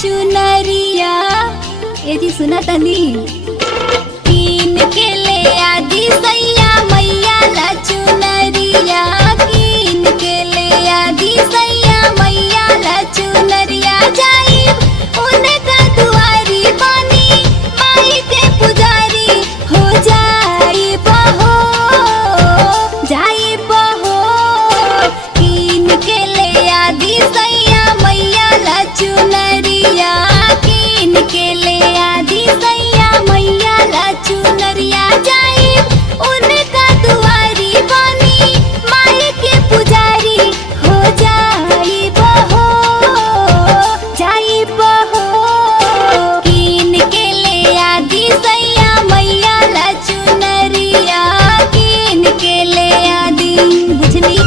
चुनरिया। ए जी सुना तनी कीन के ले आदि सैया मैया ला चुनरिया, कीन के ले आदि सैया मैया ला चुनरिया। जाइब उनका दुआरी बानी माई के पुजारी हो जाइब हो, जाइब हो। कीन के ले आदि सैया मैया ला चुनरिया, कीन के ले आदि सैया मैया ला चुनरिया। जाइब उनका दुआरी बानी माई के पुजारी हो जाइब हो, जाइब हो। कीन के ले आदि सैया मैया ला चुनरिया, कीन के ले आदि। बुझली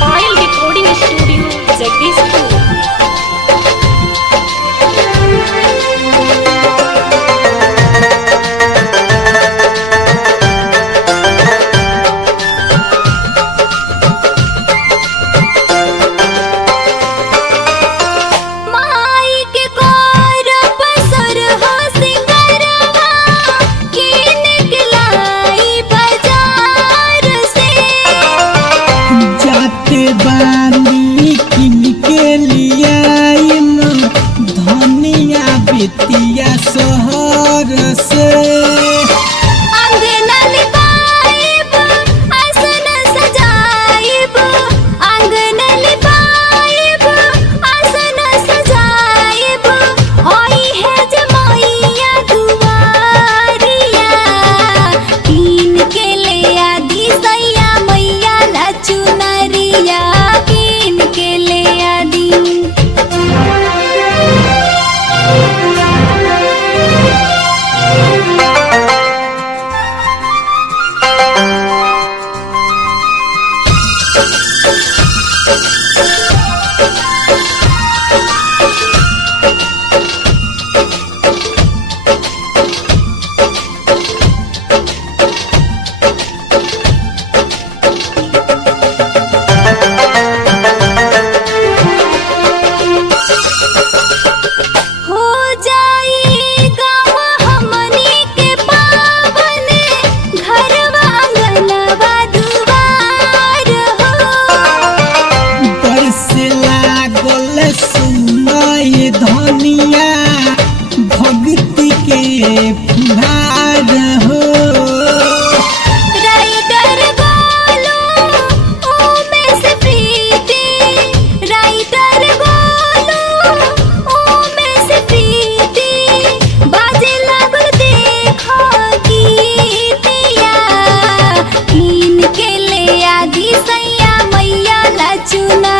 पायल रिकॉर्डिंग स्टूडियो जगदीशपुर। माई के कोर पसर हो सिंगरवा, कीन के लाई बाजार से। जाते बानी किन के लियाइम धनिया बेतिया शहर से। अंगना लिपाइब आसन सजाइब, अंगना लिपाइब आसन सजाइब। होई है जमैया दुआरिया, कीन के ले आदि सैया मैया ला चुनरिया, कीन के ले आदि। हो जाई गाँव हमनी के पावन, घरवा आंगनवा दुआर हो। बरसे लागल सुनाय धनिया भक्ति के फुहार हो। राइटर गोलू उमेश प्रीति, राइटर गोलू उमेश प्रीति। बाजे लागल देखो गीतिया, कीन के ले आदि सैया मैया ला चुनरिया।